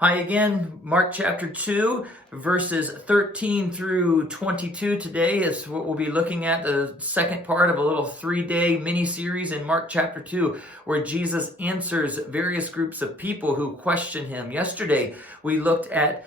Hi again, Mark chapter 2, verses 13 through 22 today is what we'll be looking at, the second part of a little 3-day mini-series in Mark chapter 2, where Jesus answers various groups of people who question him. Yesterday, we looked at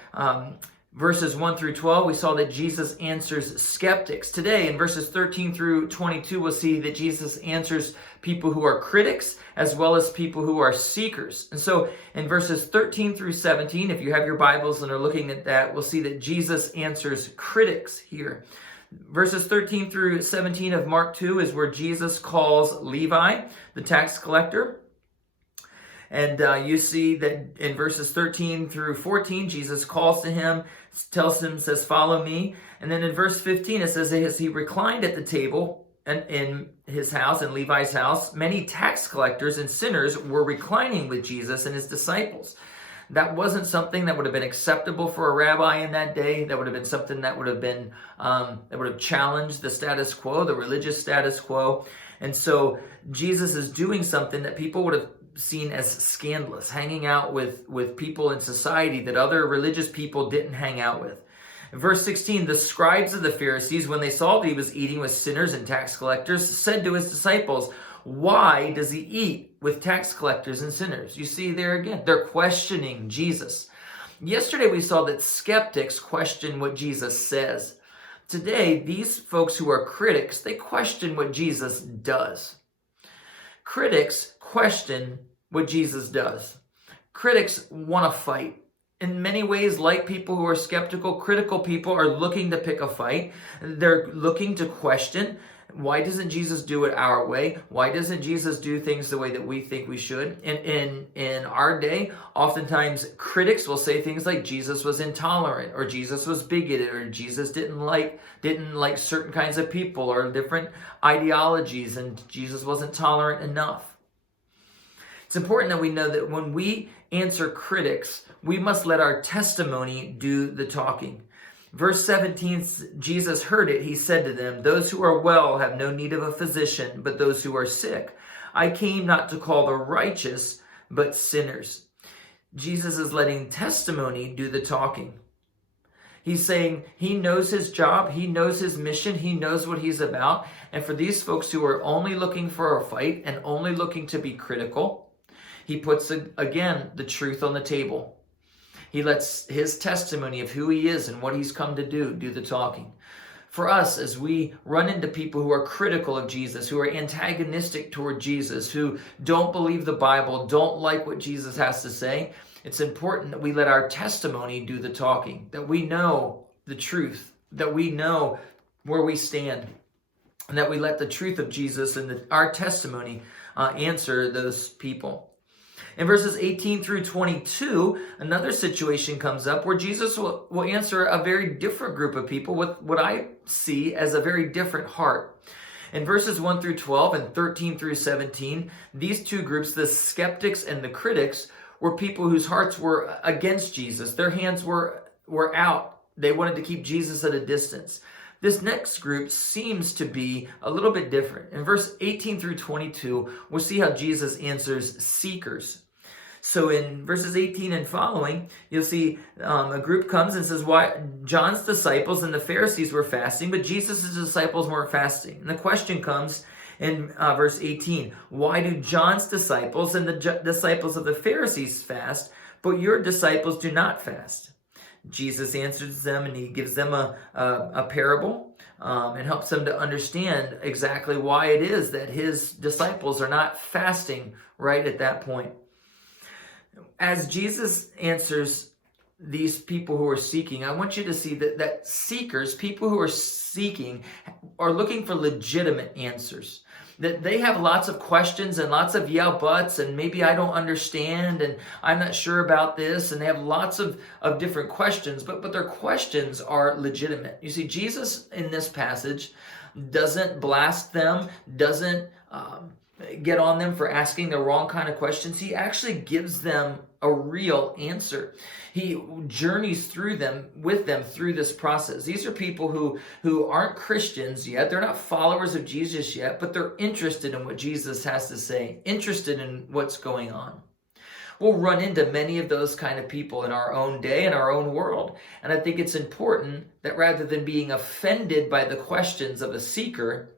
verses 1 through 12, we saw that Jesus answers skeptics. Today, in verses 13 through 22, we'll see that Jesus answers people who are critics as well as people who are seekers. And so in verses 13 through 17, if you have your Bibles and are looking at that, we'll see that Jesus answers critics here. Verses 13 through 17 of Mark 2 is where Jesus calls Levi, the tax collector. And you see that in verses 13 through 14, Jesus calls to him, tells him, says, "Follow me." And then in verse 15, it says, as he reclined at the table in his house, in Levi's house, many tax collectors and sinners were reclining with Jesus and his disciples. That wasn't something that would have been acceptable for a rabbi in that day. That would have been something that would have been that would have challenged the status quo, the religious status quo. And so Jesus is doing something that people would have seen as scandalous, hanging out with people in society that other religious people didn't hang out with. In verse 16, the scribes of the Pharisees, when they saw that he was eating with sinners and tax collectors, said to his disciples, "Why does he eat with tax collectors and sinners?" You see there again, they're questioning Jesus. Yesterday we saw that skeptics question what Jesus says. Today, these folks who are critics, they question what Jesus does. Critics question what Jesus does. Critics want to fight. In many ways, like people who are skeptical, critical people are looking to pick a fight. They're looking to question, why doesn't Jesus do it our way? Why doesn't Jesus do things the way that we think we should? And in our day, oftentimes critics will say things like Jesus was intolerant, or Jesus was bigoted, or Jesus didn't like certain kinds of people or different ideologies, and Jesus wasn't tolerant enough. It's important that we know that when we answer critics, we must let our testimony do the talking. Verse 17, Jesus heard it. He said to them, "Those who are well have no need of a physician, but those who are sick. I came not to call the righteous, but sinners." Jesus is letting testimony do the talking. He's saying he knows his job, he knows his mission, he knows what he's about. And for these folks who are only looking for a fight and only looking to be critical, he puts, again, the truth on the table. He lets his testimony of who he is and what he's come to do the talking. For us, as we run into people who are critical of Jesus, who are antagonistic toward Jesus, who don't believe the Bible, don't like what Jesus has to say, it's important that we let our testimony do the talking, that we know the truth, that we know where we stand, and that we let the truth of Jesus and our testimony answer those people. In verses 18 through 22, another situation comes up where Jesus will answer a very different group of people with what I see as a very different heart. In verses 1 through 12 and 13 through 17, these two groups, the skeptics and the critics, were people whose hearts were against Jesus. Their hands were out. They wanted to keep Jesus at a distance. This next group seems to be a little bit different. In verse 18 through 22, we'll see how Jesus answers seekers. So in verses 18 and following, you'll see a group comes and says, "Why John's disciples and the Pharisees were fasting, but Jesus' disciples weren't fasting." And the question comes in verse 18, "Why do John's disciples and the disciples of the Pharisees fast, but your disciples do not fast?" Jesus answers them, and he gives them a parable and helps them to understand exactly why it is that his disciples are not fasting right at that point. As Jesus answers these people who are seeking, I want you to see that seekers, people who are seeking, are looking for legitimate answers. That they have lots of questions and lots of yeah buts, and maybe I don't understand, and I'm not sure about this, and they have lots of different questions, but their questions are legitimate. You see, Jesus in this passage doesn't blast them, doesn't get on them for asking the wrong kind of questions. He actually gives them a real answer. He journeys with them through this process. These are people who aren't Christians yet. They're not followers of Jesus yet, but they're interested in what Jesus has to say, interested in what's going on. we'll run into many of those kind of people in our own day, in our own world. And I think it's important that rather than being offended by the questions of a seeker,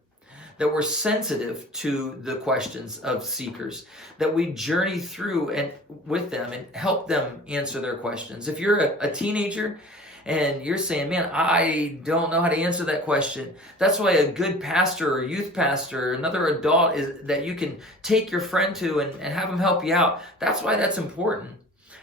that we're sensitive to the questions of seekers, that we journey through and with them and help them answer their questions. If you're a teenager and you're saying, man, I don't know how to answer that question, that's why a good pastor or youth pastor or another adult is that you can take your friend to and have them help you out. That's why that's important.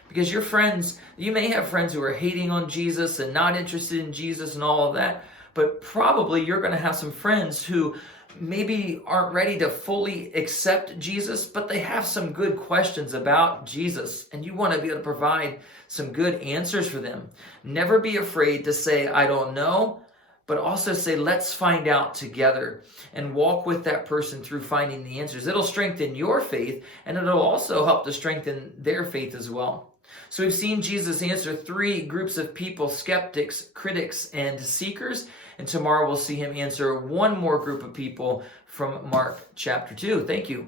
Because your friends, you may have friends who are hating on Jesus and not interested in Jesus and all of that, but probably you're going to have some friends who maybe aren't ready to fully accept Jesus, but they have some good questions about Jesus, and you want to be able to provide some good answers for them. Never be afraid to say, I don't know, but also say, let's find out together, and walk with that person through finding the answers. It'll strengthen your faith, and it'll also help to strengthen their faith as well. So we've seen Jesus answer 3 groups of people: skeptics, critics, and seekers. And tomorrow we'll see him answer one more group of people from Mark chapter 2. Thank you.